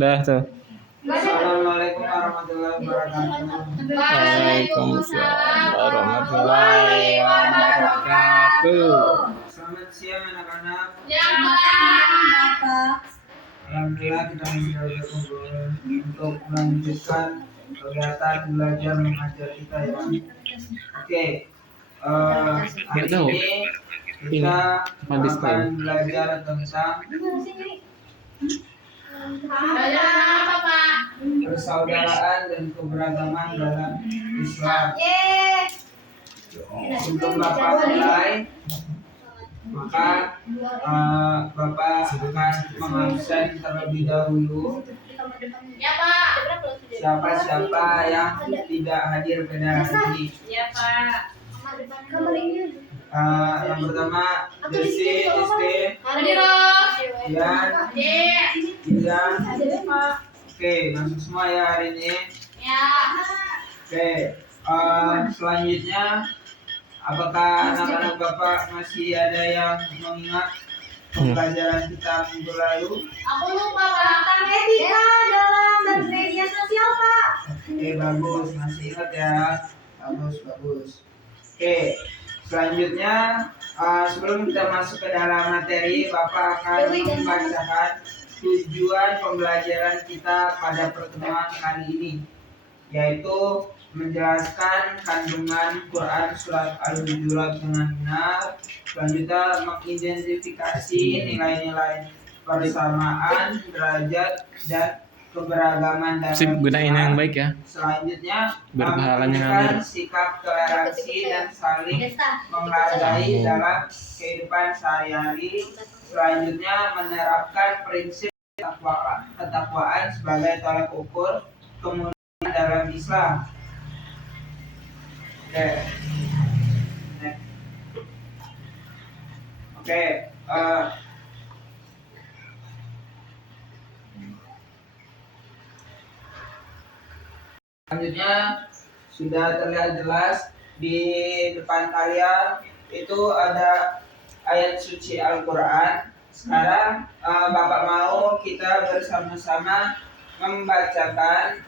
Dah tuh. Assalamualaikum warahmatullahi wabarakatuh. Waalaikumsalam warahmatullahi wabarakatuh. Selamat siang anak-anak. Ya, Pak. Alhamdulillah kita masih berkumpul untuk melanjutkan kegiatan belajar mengajar kita ya. Oke. Hari ini kita akan belajar tentang Belajar apa, Pak? persaudaraan dan keberagaman dalam Islam. Sebelum Bapak mulai, maka Bapak akan mengabsen terlebih dahulu Ya, Pak. siapa-siapa yang tidak hadir pada hari ini. Ya, Pak. Yang pertama, Desi, Hadiro. Dian, Dian. Pak. Oke, masuk semua ya hari ini. Ya. Oke, selanjutnya, apakah anak-anak Bapak masih ada yang mengingat pembelajaran kita minggu lalu? Aku lupa, Pak. Tentang etika dalam bermedia sosial, Pak. Oke, bagus, masih ingat ya. Bagus. Oke, selanjutnya sebelum kita masuk ke dalam materi, Bapak akan membacakan tujuan pembelajaran kita pada pertemuan kali ini, yaitu menjelaskan kandungan Quran surat Al-Hujurat dengan benar. Selanjutnya mengidentifikasi nilai-nilai persamaan, derajat, dan keberagaman dalam Gunain yang baik ya. Selanjutnya Berpahalanya menunjukkan ngalir. sikap toleransi dan saling menghargai dalam kehidupan sehari-hari. Selanjutnya menerapkan prinsip ketakwaan sebagai tolak ukur kemuliaan dalam Islam. Oke. Selanjutnya sudah terlihat jelas di depan kalian itu ada ayat suci Al-Quran. Sekarang Bapak mau kita bersama-sama membacakan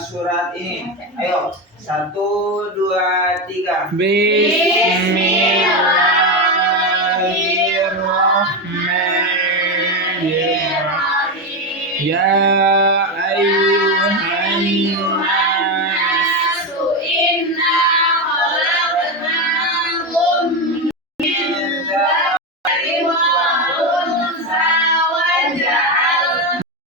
surat ini. Ayo, 1, 2, 3. Bismillahirrahmanirrahim. Ya ayyuhan nas. Inna khalaqnakum min dzakarin wa unsa wa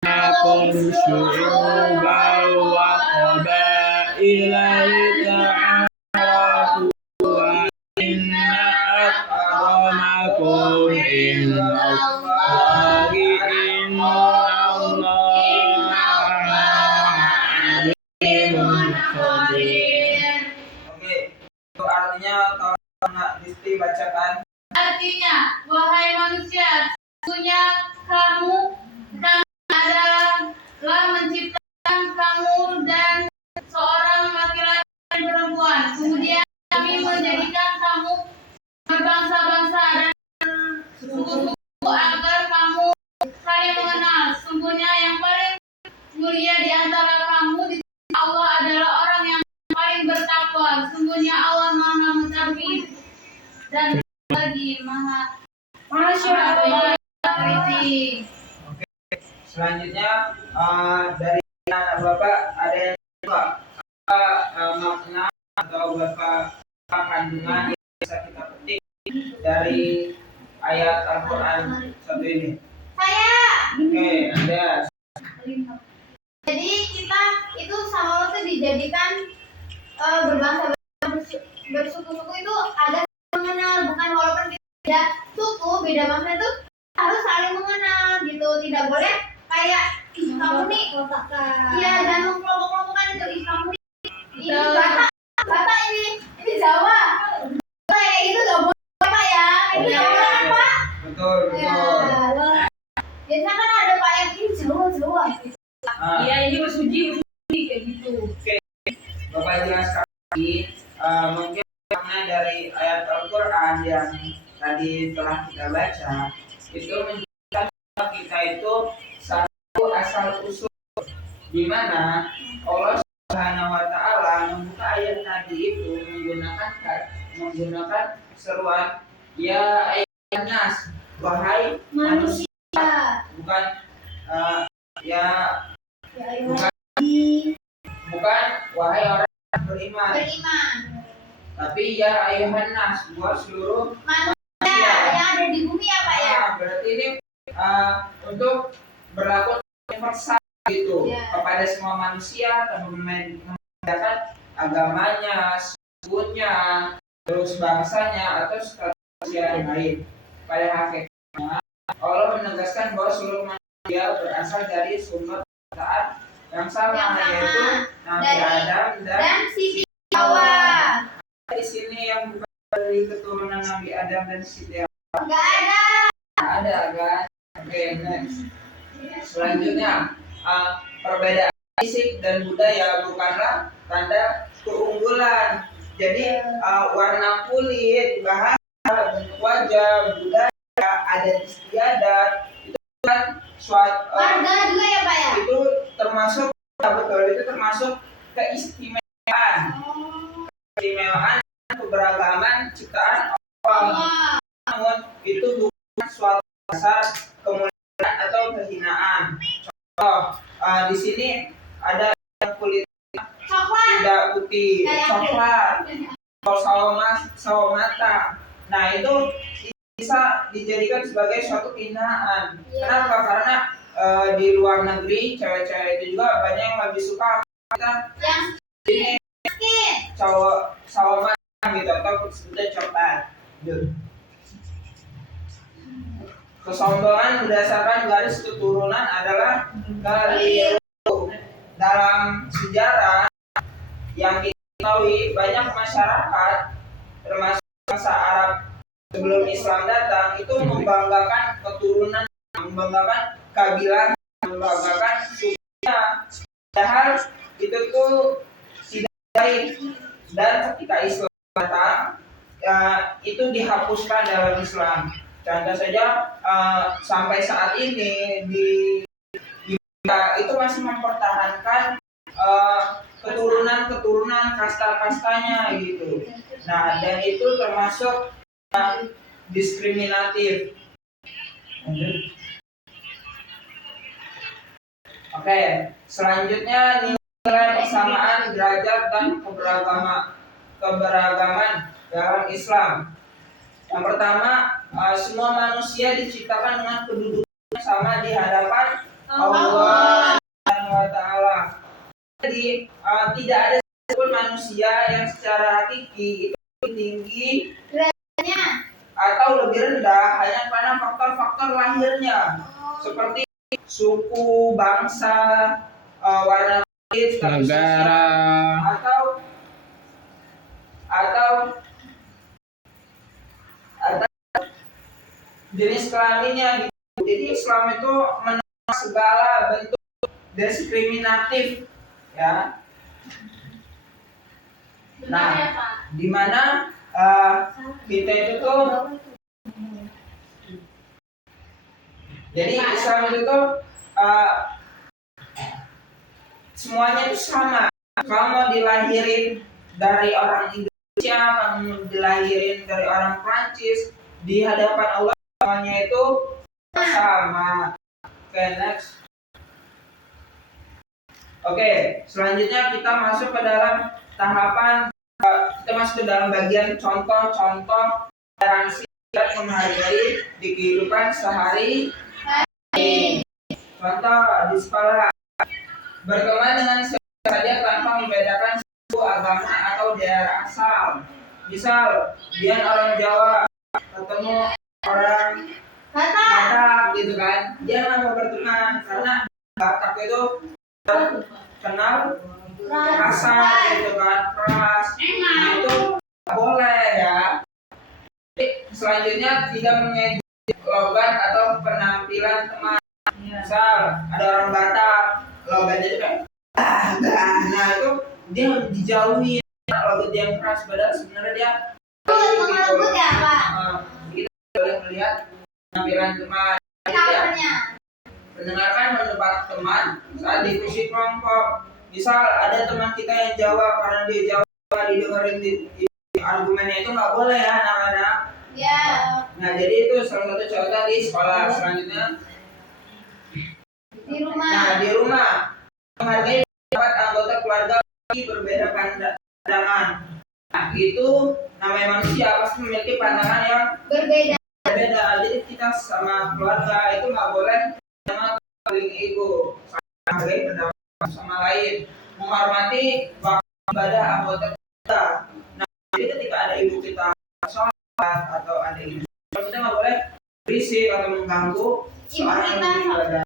Lakum syu'uban wa qabaila lita'arafu wa inna akramakum indallahi alimun khabir. Oke, itu artinya tolong Nak Disti bacakan. Artinya, wahai manusia, sesungguhnya kamu adalah menciptakan kamu dan seorang laki-laki dan perempuan. Kemudian kami menjadikan kamu berbangsa-bangsa dan suku-suku agar kamu saling mengenal. Sungguhnya yang paling mulia di antara kamu di sisi Allah adalah orang yang paling bertakwa. Sungguhnya Allah Maha Mengetahui dan lagi Maha Peneliti. Selanjutnya dari anak Bapak ada yang coba apa makna atau Bapak kandungan yang bisa kita petik dari ayat Al-Quran satu ini. Saya. Oke, ada. Jadi kita itu sama Allah tuh dijadikan berbangsa bersuku-suku itu ada mengenal, bukan walaupun kita beda suku, beda bangsa itu harus saling mengenal gitu, tidak boleh kayak kamu nih, iya jangan kelompok-kelompokan itu kamu nih, ini Batak ini Jawa, kayak itu nggak boleh Pak ya, itu nggak boleh Pak. Betul. Biasanya kan ada Pak yang ini Jawa. Iya ini bersuci kayak gitu. Oke, Bapak jelaskan lagi mungkin makna dari ayat Al-Quran yang tadi telah kita baca itu menunjukkan kita itu satu asal usul di mana Allah Subhanahu wa taala membuka ayat tadi itu menggunakan seruan ya ayyuhan nas, wahai manusia, bukan ya bukan wahai orang yang beriman, tapi ya ayyuhan nas, buat seluruh manusia yang ada di bumi ya Pak ya. Berarti ini untuk berlaku universal gitu kepada semua manusia, membedakan agamanya, sukunya, terus bangsanya atau status yang lain. Pada hakikatnya Allah menegaskan bahwa seluruh manusia berasal dari sumber perkataan yang sama, yaitu Nabi Adam dan Siti Hawa. Di sini yang bukan dari keturunan Nabi Adam dan Siti Hawa Nggak ada kan? Oke, next. Selanjutnya, perbedaan fisik dan budaya bukanlah tanda keunggulan. Jadi warna kulit, bahasa, bentuk wajah, budaya, adat istiadat itu kan suatu warga juga ya Pak ya. Itu termasuk itu termasuk keistimewaan keberagaman ciptaan Allah. Namun itu bukan suatu dasar kemuliaan atau kehinaan. Contoh, di sini ada yang kulit tidak putih, coklat, atau sawo matang. Nah itu bisa dijadikan sebagai suatu kehinaan. Kenapa? Karena di luar negeri cewek-cewek itu juga banyak yang lebih suka kita ini sawo matang gitu atau sebutnya coklat. Kesombongan berdasarkan garis keturunan adalah keliru. Dalam sejarah yang kita ketahui, banyak masyarakat termasuk bangsa Arab sebelum Islam datang itu membanggakan keturunan, membanggakan kabilah, membanggakan sukunya. Padahal itu tuh tidak baik, dan ketika Islam datang itu dihapuskan dalam Islam. Contoh saja sampai saat ini di itu masih mempertahankan keturunan kasta-kastanya gitu. Nah, dan itu termasuk diskriminatif. Oke, selanjutnya nilai kesamaan derajat dan keberagaman dalam Islam. Yang pertama, semua manusia diciptakan dengan kedudukan sama di hadapan Allah Subhanahu wa taala. Jadi tidak ada satupun manusia yang secara hakiki itu lebih tinggi derajatnya atau lebih rendah hanya karena faktor-faktor lahirnya, seperti suku, bangsa, warna kulit, negara, atau jenis kelaminnya gitu. Jadi Islam itu menolak segala bentuk diskriminatif ya. Nah, di mana kita itu tuh jadi Islam itu tuh semuanya itu sama. Kamu dilahirin dari orang Indonesia, kamu dilahirin dari orang Prancis, di hadapan Allah semuanya itu sama. Oke, next. Oke, selanjutnya kita masuk ke dalam tahapan kita masuk ke dalam bagian contoh-contoh toleransi dan menghargai di kehidupan sehari-hari. Contoh di sekolah, berteman dengan siapa saja tanpa membedakan suku, agama atau daerah asal. Misal, dia orang Jawa ketemu orang Batak gitu kan, dia nggak mau berteman karena Batak itu kenal kasar gitu kan, keras. Nah itu nggak boleh ya. Selanjutnya tidak mengejek logat atau penampilan teman. Misal ada orang Batak, logatnya itu kayak nah itu dia dijauhi logat yang keras, padahal sebenarnya dia lembut ya Pak. kita boleh melihat penampilan teman. mendengarkan pendapat teman saat diskusi kelompok. Misal ada teman kita yang jawab, karena dia jawab didengerin di argumennya itu nggak boleh ya anak-anak. Ya. Nah jadi itu salah satu contoh di sekolah. Selanjutnya Di rumah. nah di rumah menghargai pendapat anggota keluarga meski berbeda pandangan. Nah itu namanya manusia pasti memiliki pandangan yang Berbeda. berbeda. Jadi kita sama keluarga itu nggak boleh sama saling ego, menghargai pendapat sama lain, menghormati waktu ibadah anggota kita. Nah jadi ketika ada ibu kita sholat atau ada ibu kita nggak boleh berisik atau mengganggu seorang yang beribadah.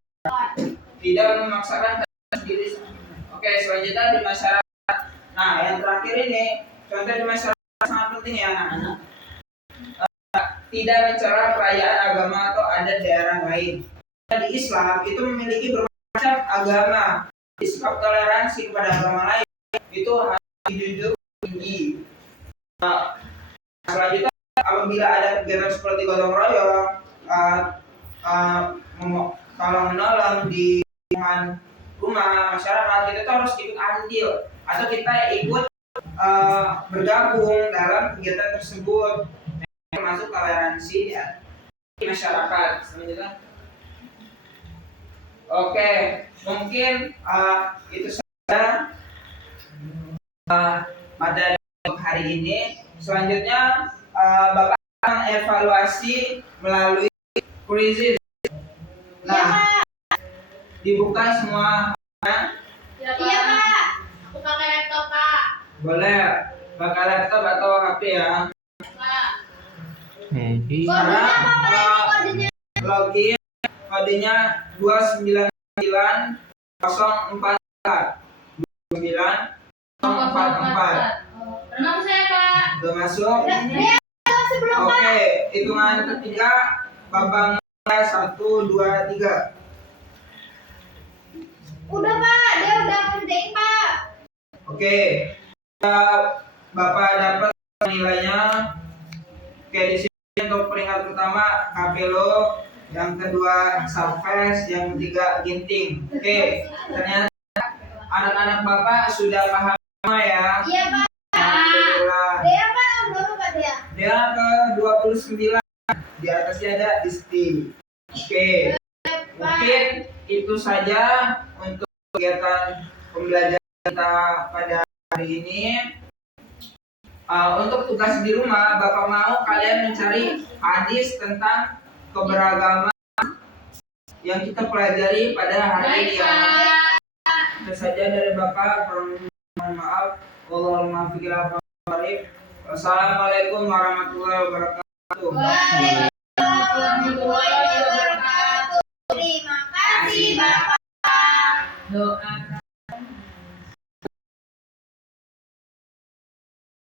Tidak memaksakan sendiri. Oke, selanjutnya di masyarakat. Nah, yang terakhir ini contoh di masyarakat sangat penting ya anak-anak. Tidak mencela perayaan agama atau adat daerah lain. Di Islam itu memiliki bermacam agama. Sikap toleransi kepada agama lain itu harus dijunjung tinggi. Nah, selanjutnya apabila ada kegiatan seperti gotong royong, tolong menolong di lingkungan rumah masyarakat, kita tuh harus ikut andil atau kita ikut bergabung dalam kegiatan tersebut, termasuk toleransi ya di masyarakat. Selanjutnya, oke, mungkin itu saja materi untuk hari ini. Selanjutnya Bapak akan evaluasi melalui kuisis. Nah, dibuka semua. Iya Pak. Aku pakai laptop Pak. Boleh pakai laptop atau HP ya. Pak. Iya. Kodenya apa Pak? Kodenya. Login kodenya 299 044 29044. Nama saya Pak. Udah masuk? Dia sebelum Pak. Oke, hitungan ketiga Babang 1, 2, 3. Udah Pak, dia udah kerjain Pak. Oke, Bapak dapat nilainya. Oke, di sini untuk peringkat pertama Kapelo, yang kedua Surface, yang ketiga Ginting. Oke, ternyata anak-anak Bapak sudah paham semua ya. Iya Pak. Alhamdulillah. Dia Pak, berapa Pak dia? Dia ke 29. Di atasnya ada Disti. Oke, mungkin itu saja untuk kegiatan pembelajaran kita pada hari ini. Untuk tugas di rumah, Bapak mau kalian mencari hadis tentang keberagaman yang kita pelajari pada hari ini ya. Itu saja dari Bapak. Mohon maaf. Wallahul muwaffiq ila aqwamit. Wassalamualaikum warahmatullahi wabarakatuh. Waalaikumsalam warahmatullahi wabarakatuh. Terima kasih Bapak. Doa.